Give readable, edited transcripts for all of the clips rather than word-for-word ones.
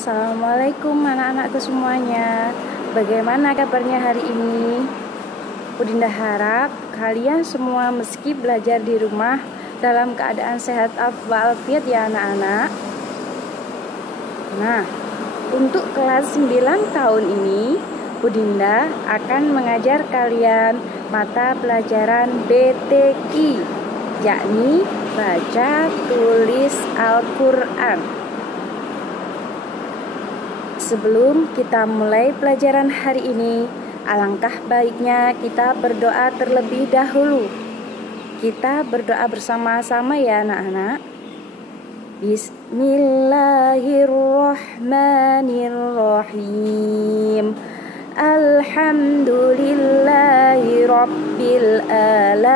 Assalamualaikum anak-anakku semuanya. Bagaimana kabarnya hari ini? Udinda harap kalian semua meski belajar di rumah dalam keadaan sehat walafiat ya anak-anak. Nah, untuk kelas 9 tahun ini Udinda akan mengajar kalian mata pelajaran BTQ, yakni baca tulis Al-Quran. Sebelum kita mulai pelajaran hari ini, alangkah baiknya kita berdoa terlebih dahulu. Kita berdoa bersama-sama ya anak-anak. Bismillahirrahmanirrahim. Alhamdulillahi rabbil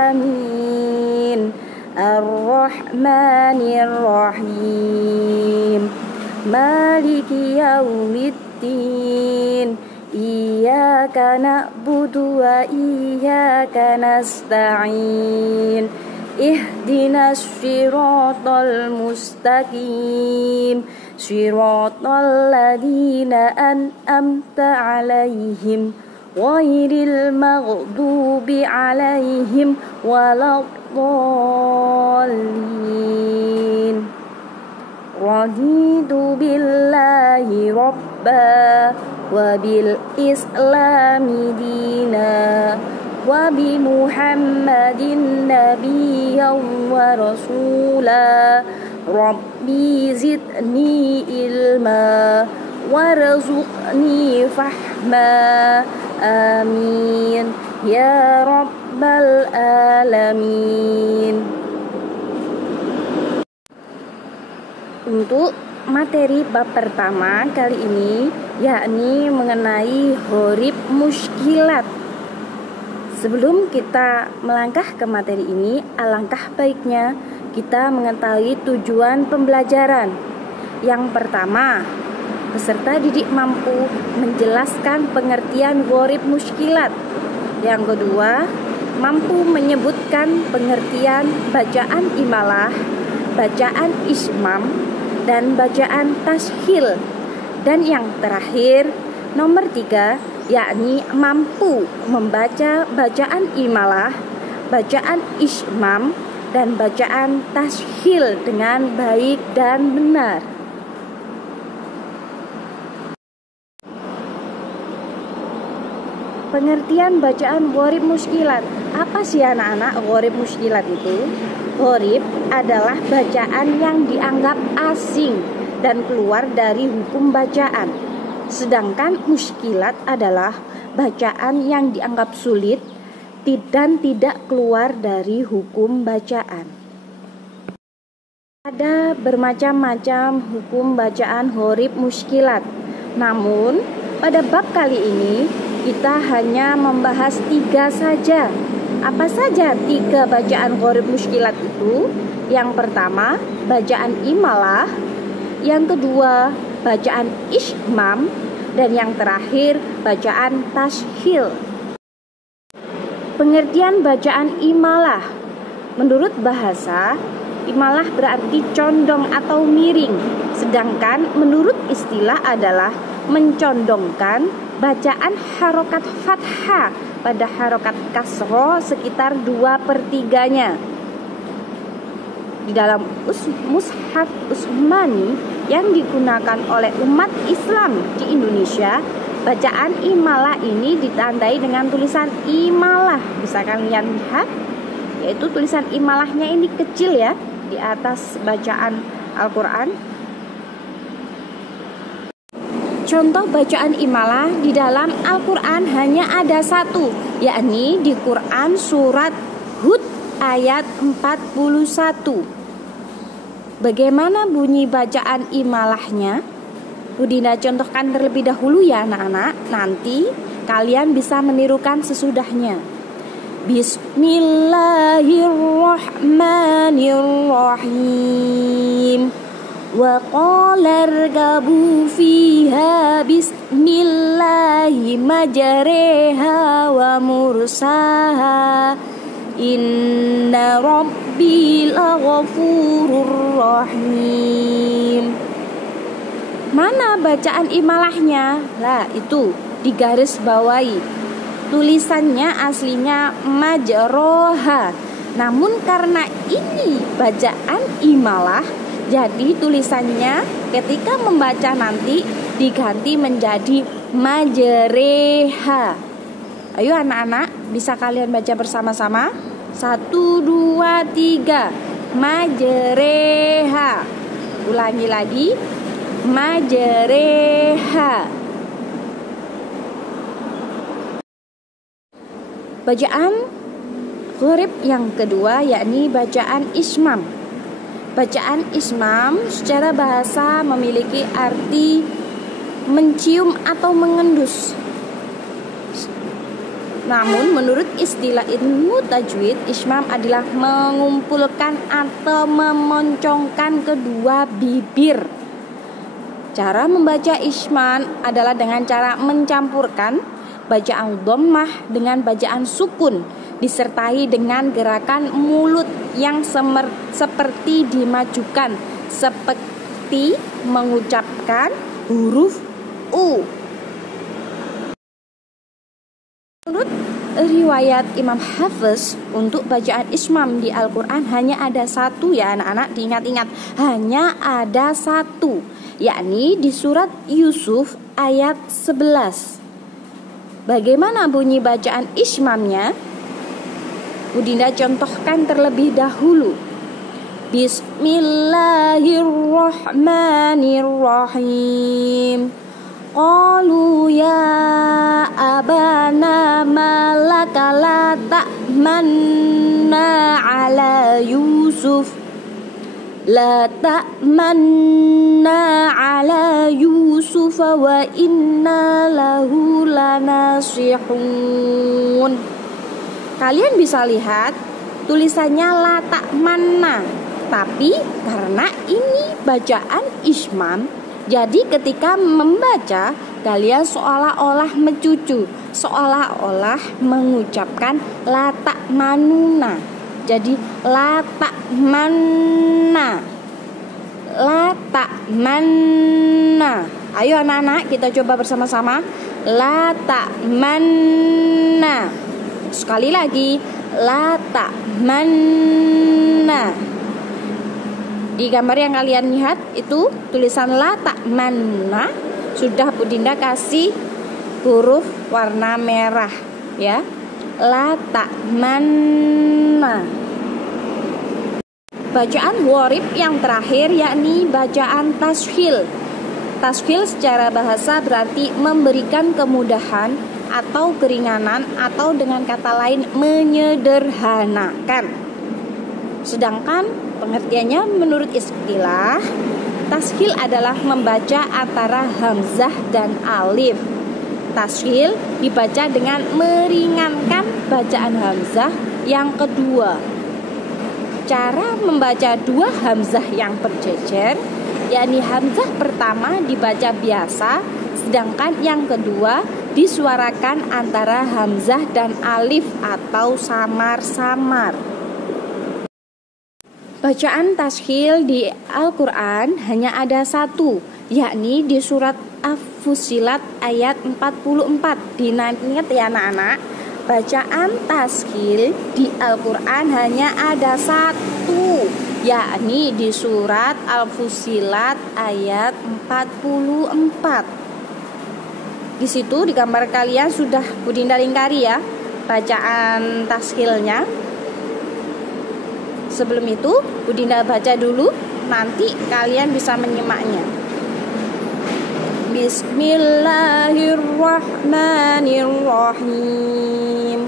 alamin. Ar-Rahmanir-Rahim. Maliki yaumiddin. Iyyaka na'budu wa iyyaka nasta'in. Ihdinas siratal mustaqim. Siratal ladzina an'amta 'alaihim ghairil maghdubi 'alaihim waladdallin. Raditu billahi rabba wa bil islami dina wa bi muhammadin nabiyyan wa rasula. Rabbi zidni ilma warzuqni fahma. Amin ya rabbal alamin. Untuk materi bab pertama kali ini, yakni mengenai huruf muskilat. Sebelum kita melangkah ke materi ini, alangkah baiknya kita mengetahui tujuan pembelajaran. Yang pertama, peserta didik mampu menjelaskan pengertian huruf muskilat. Yang kedua, mampu menyebutkan pengertian bacaan imalah, bacaan ismam, dan bacaan tashil. Dan yang terakhir, nomor 3, yakni mampu membaca bacaan imalah, bacaan ismam, dan bacaan tashil dengan baik dan benar. Pengertian bacaan huruf muskilat. Apa sih anak-anak huruf muskilat itu? Huruf adalah bacaan yang dianggap asing dan keluar dari hukum bacaan. Sedangkan muskilat adalah bacaan yang dianggap sulit dan tidak keluar dari hukum bacaan. Ada bermacam-macam hukum bacaan huruf muskilat. Namun, pada bab kali ini kita hanya membahas 3 saja. Apa saja 3 bacaan huruf muskilat itu? Yang pertama, bacaan imalah. Yang kedua, bacaan ismam. Dan yang terakhir, bacaan tashil. Pengertian bacaan imalah. Menurut bahasa, imalah berarti condong atau miring. Sedangkan menurut istilah adalah mencondongkan bacaan harokat fathah pada harokat kasroh sekitar 2/3-nya. Di dalam mushaf Utsmani yang digunakan oleh umat Islam di Indonesia, bacaan imalah ini ditandai dengan tulisan imalah. Bisa kalian lihat, yaitu tulisan imalahnya ini kecil ya di atas bacaan Al-Quran. Contoh bacaan imalah di dalam Al-Quran hanya ada 1, yakni di Quran surat Hud ayat 41. Bagaimana bunyi bacaan imalahnya? Udinda contohkan terlebih dahulu ya anak-anak. Nanti kalian bisa menirukan sesudahnya. Bismillahirrahmanirrahim. Wa qala irkabu fiha bismillahi majreha wa mursaha. Inna rabbi laghafurur rahim. Mana bacaan imalahnya? Lah, itu digaris bawahi. Tulisannya aslinya majroha. Namun karena ini bacaan imalah, jadi tulisannya ketika membaca nanti diganti menjadi majreha. Ayo anak-anak, bisa kalian baca bersama-sama? 1, 2, 3. Majreha. Ulangi lagi. Majreha. Bacaan gharib yang kedua yakni bacaan ismam. Bacaan ismam secara bahasa memiliki arti mencium atau mengendus. Namun menurut istilah ilmu tajwid, ismam adalah mengumpulkan atau memoncongkan kedua bibir. Cara membaca isman adalah dengan cara mencampurkan bacaan dhammah dengan bacaan sukun, disertai dengan gerakan mulut yang seperti dimajukan, seperti mengucapkan huruf U. Menurut riwayat Imam Hafiz, untuk bacaan ismam di Al-Quran hanya ada satu ya anak-anak, diingat-ingat, hanya ada satu, yakni di surat Yusuf ayat 11. Bagaimana bunyi bacaan ismamnya? Budinda contohkan terlebih dahulu. Bismillahirrahmanirrahim. Qalu ya abana malaka la ta'manna ala Yusuf. La ta'manna ala Yusuf wa inna lahu lanasihun. Kalian bisa lihat tulisannya la ta'manna, tapi karena ini bacaan ismam, jadi ketika membaca kalian seolah-olah mencucu, seolah-olah mengucapkan la ta'manuna. Jadi la ta'manna, la ta'manna. Ayo anak-anak, kita coba bersama-sama. La ta'manna. Sekali lagi, la ta'manna. Di gambar yang kalian lihat itu tulisan la ta'manna sudah Budinda kasih huruf warna merah ya. La ta'manna. Bacaan gharib yang terakhir yakni bacaan tashil. Tashil secara bahasa berarti memberikan kemudahan atau keringanan, atau dengan kata lain menyederhanakan. Sedangkan pengertiannya menurut istilah, tashil adalah membaca antara hamzah dan alif. Tashil dibaca dengan meringankan bacaan hamzah yang kedua. Cara membaca dua hamzah yang berjejer, yakni hamzah pertama dibaca biasa, sedangkan yang kedua disuarakan antara hamzah dan alif atau samar-samar. Bacaan tashil di Al-Quran hanya ada satu, yakni di surat Fussilat ayat 44. Diingat ya anak-anak, bacaan tashil di Al-Quran hanya ada satu, yakni di surat Al-Fussilat ayat 44. Di situ di gambar kalian sudah Budinda lingkari ya bacaan tashilnya. Sebelum itu Budinda baca dulu, nanti kalian bisa menyimaknya. Bismillahirrahmanirrahim.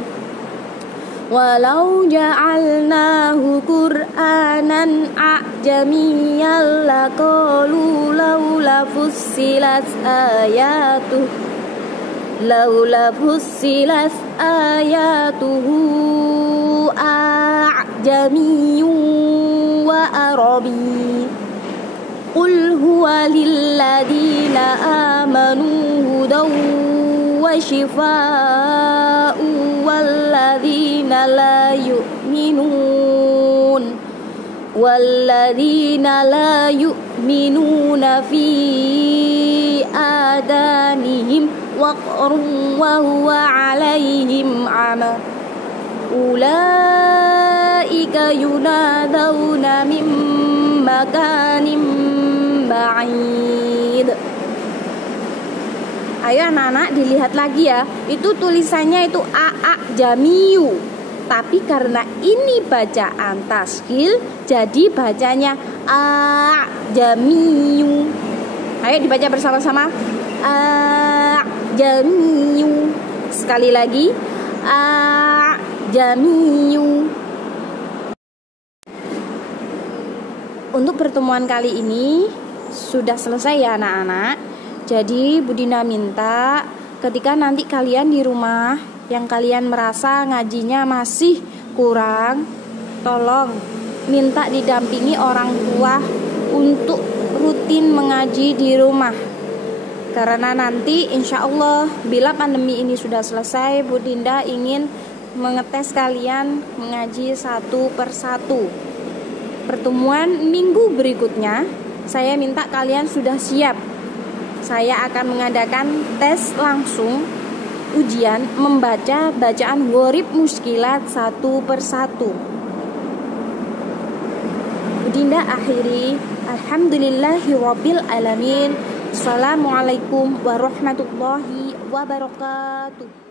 Walau ja'alnahu Qur'anan a'jamiyyan laqalu laula fussilat ayatuhu a'jamiyyun wa arabi. Qul huwa lilladina amanu hudaw wa shifaa'u walladina la yu'minuna fi آذانهم وقر وهو عليهم عمى أولئك ينادون من مكان بعيد. Ayo anak-anak dilihat lagi ya. Itu tulisannya itu jamiu. Tapi karena ini bacaan taskil, jadi bacanya jamiu. Ayo dibaca bersama-sama. Jamiu. Sekali lagi. Jamiu. Untuk pertemuan kali ini sudah selesai ya anak-anak. Jadi Bu Dinda minta ketika nanti kalian di rumah yang kalian merasa ngajinya masih kurang, tolong minta didampingi orang tua untuk rutin mengaji di rumah. Karena nanti insya Allah bila pandemi ini sudah selesai, Bu Dinda ingin mengetes kalian mengaji satu persatu. Pertemuan minggu berikutnya saya minta kalian sudah siap. Saya akan mengadakan tes langsung ujian membaca bacaan Gharib Mushkilat satu persatu. Bu Dinda akhiri, alhamdulillahirabbil alamin. Assalamualaikum warahmatullahi wabarakatuh.